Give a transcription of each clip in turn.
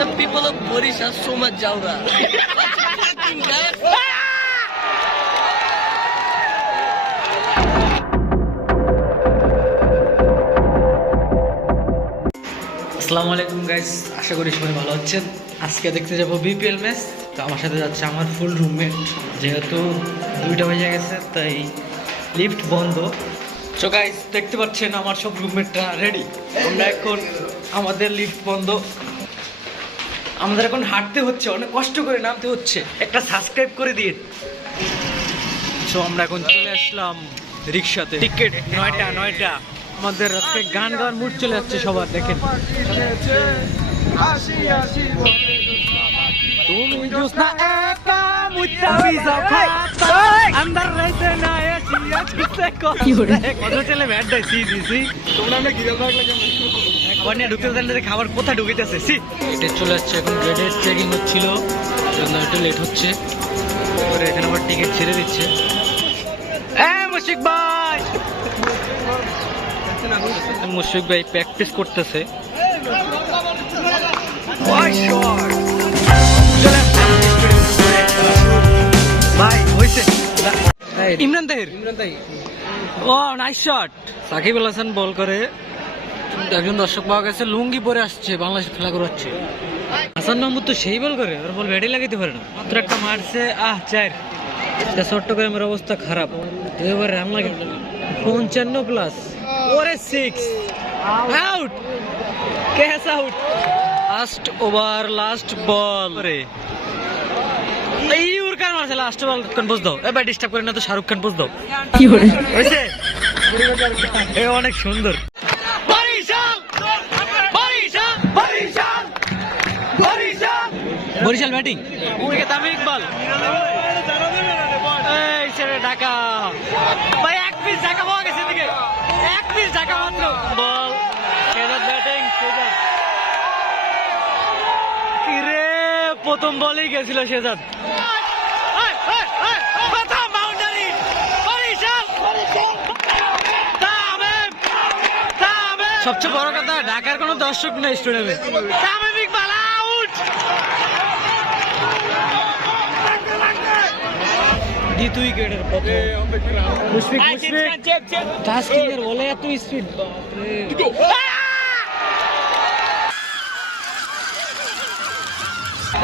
The people of Barishal so much Jawra. আসসালামু আলাইকুম guys, আশা করি সবাই ভালো আছেন। আজকে দেখতে যাব বিপিএল ম্যাচ। তো আমার সাথে যাচ্ছে আমার ফুল রুমমেট। যেহেতু 2টা বেজে গেছে তাই লিফট বন্ধ। সো গাইস দেখতে পাচ্ছেন আমার সব রুমমেটরা রেডি। আমরা এখন আমাদের লিফট বন্ধ, আমাদের এখন হাঁটতে হচ্ছে, অনেক কষ্ট করে নামতে হচ্ছে। একটা সাবস্ক্রাইব করে দিন। সো আমরা এখন চলে আসলাম রিক্সাতে। টিকিট 9টা। আমাদের আজকে গান গাওয়ার মুড চলে যাচ্ছে সবার। দেখেন তুমি জোসনা একা মুত্তা বিজা খাতা अंदर रहते ना এসিয়া কিসে কত চলে ব্যাট দেয় দিছি। তোমরা না গিয়ে লাগলাম খাবার নিয়ে ঢুকতে দেন, খাবার কোথায় ঢুকিতেছে। সি এটা চলে যাচ্ছে এখন, গেটের চেকিং হচ্ছিল, জন্য একটু লেট হচ্ছে। পরে এখানে আবার টিকিট ছেড়ে দিচ্ছে। মুশফিক ভাই, মুশফিক ভাই প্র্যাকটিস করতেছে। ভাই হইছে ইমরান তাহির। ও নাইস শট। সাকিব আল হাসান বল করে, একজন দর্শক পাওয়া গেছে, লুঙ্গি পরে আসছে, বাংলাদেশ খেলা করাচ্ছে। হাসান মাহমুদ তো সেই বল করে, ওর বল ব্যাটে লাগাইতে পারে না। মাত্র একটা মারছে, 4 শর্ট করে আমার অবস্থা খারাপ। এবার রান লাগে 55+। ওরে 6 out, catch out. Last over, last বল রে। এই উরকার মারছে লাস্ট বল। কনপোজ দাও এ ভাই, ডিস্টার্ব করে না তো। শাহরুখ খান পোজ দাও। কি করে হইছে? এ অনেক সুন্দর। Barishal Barishal Barishal Barishal Barishal batting wicket Tamim Iqbal. এই ছেড়ে ঢাকা ভাই, 1 পিস ঢাকা পাওয়া গেছে। এদিকে 1 পিস ঢাকা মাত্র। বল সেজাদ ব্যাটিং। সেজাদ কি রে, প্রথম বলেই গেছিল সেজাদ। সবচেয়ে বড় কথা, ঢাকার কোনো দর্শক নেই স্টেডিয়ামে। তামিম ইকবাল আউট। দ্বিতীয় উইকেটের প্রথম। মুশফিক টাস্কিংয়ের বলে এত স্পিড।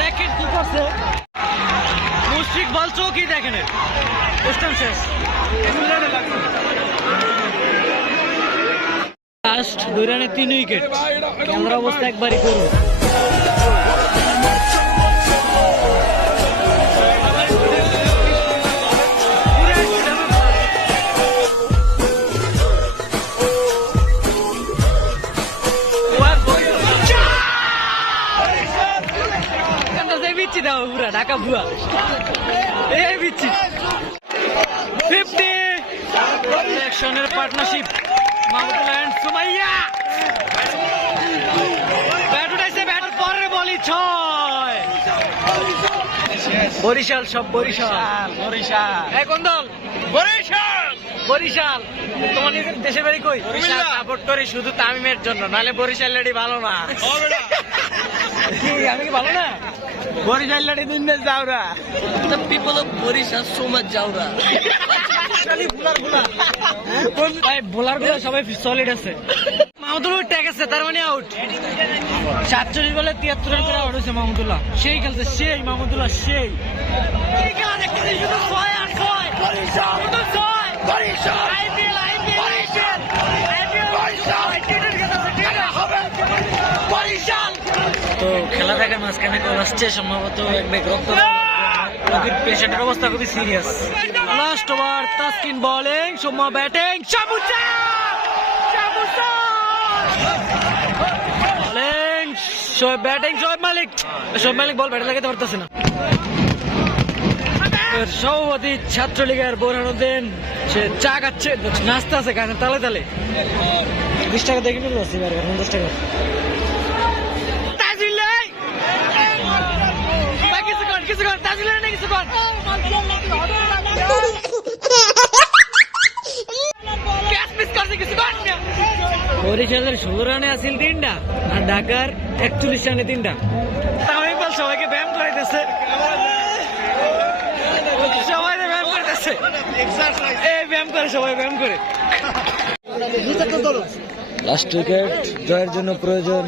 দেখেন কি করছে মুশফিক, বল চৌকি দেখেন। কোশ্চেন শেষ। লাস্ট 2 রানে 3 উইকেট। ক্যামেরা অবস্থা একবারই করুন। বিচ্ছি দাও পুরা ঢাকা ভুয়া। এই বিচ্ছি 50 ইলেকশনের partnership Mahmudullah and Sumaiya. Bat উঠাইছে, ব্যাটের পরের বলই 6। বরিশাল সব বরিশাল। বরিশাল এই কোন দল? বরিশাল। বরিশাল তোমার নিজের দেশে বাড়ি কই? বরিশাল সাপোর্ট করি শুধু তামিমের জন্য, নাহলে বরিশাল লেডি ভালো না। আমি কি ভালো না? বরিশাল লেডি দিন যাওরা। The people of Barishal so much Jawra. ভাই বোলার গুলো সবাই সলিড আছে। মাহমুদুল্লাহ ট্যাগ আছে, তার মানে আউট। 47 বলে 73 রান করে আউট হয়েছে মাহমুদুল্লাহ। সেই খেলছে, সেই মাহমুদুল্লাহ সেই খেলা দেখতেছি শুধু 6 আর 6। বরিশাল শুধু 6। বরিশাল আইপিএল বরিশাল বরিশাল। তো খেলা দেখার মাঝখানে কল আসছে, সম্ভবত এক ব্যাগ রক্ত পেশেন্টের অবস্থা খুবই serious. Last over, Taskin bowling, Soma batting, শামুচা bowling, Shoaib batting, Shoaib Malik ball ব্যাটে লাগাতে পারতেছে না। সভাপতি ছাত্রলীগের বোরহানুদ্দিন সে চা খাচ্ছে, নাস্তা আছে গানের তালে তালে। 20 টাকা দেখে নিল, 50 টাকা। কিছুক্ষণ তাজিলের না কিছুক্ষণ। ক্যাচ মিস করছে বরিশালের 16 রানে আছিল 3টা আর ঢাকার 41 রানে 3টা। তামিম ইকবাল সবাইকে ব্যায়াম করাইতেছে, সবাই ব্যায়াম করতেছে, এই ব্যায়াম করে, সবাই ব্যায়াম করে। লাস্ট উইকেট জয়ের জন্য প্রয়োজন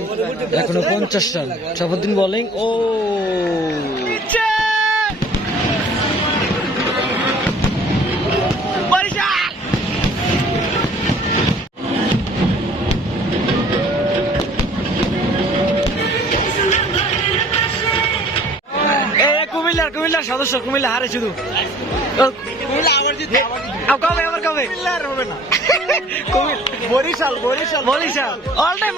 এখনো 50 রান। সাফুদ্দিন বোলিং, ও কুমিল্লার সদস্য, কুমিল্লা হারে শুধু। কবে আবার কবে হবে না? Barishal all time.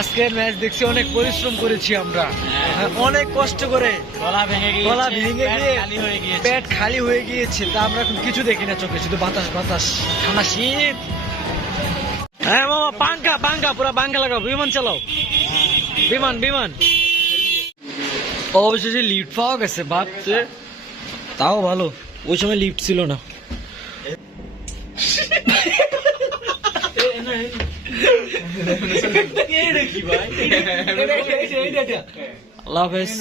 আজকের ম্যাচ দেখছি, অনেক পরিশ্রম করেছি আমরা, অনেক কষ্ট করে, গলা ভেঙে গিয়ে পেট খালি হয়ে গিয়েছে। তা আমরা এখন কিছু দেখি না চোখে, শুধু বাতাস বাতাস, ঠান্ডা শীত। হ্যাঁ মামা, পাঙ্খা পুরা পাঙ্খা লাগাও, বিমান চালাও, বিমান। অবশেষে লিফট পাওয়া গেছে, ভাবছে তাও ভালো, ওই সময় লিফট ছিল না। আল্লাহ হাফেজ,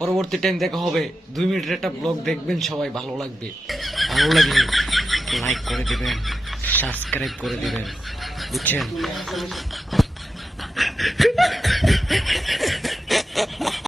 পরবর্তী টাইম দেখা হবে। 2 মিনিটের একটা ব্লগ দেখবেন সবাই, ভালো লাগবে। ভালো লাগলে লাইক করে দিবেন, সাবস্ক্রাইব করে দিবেন, বুঝছেন?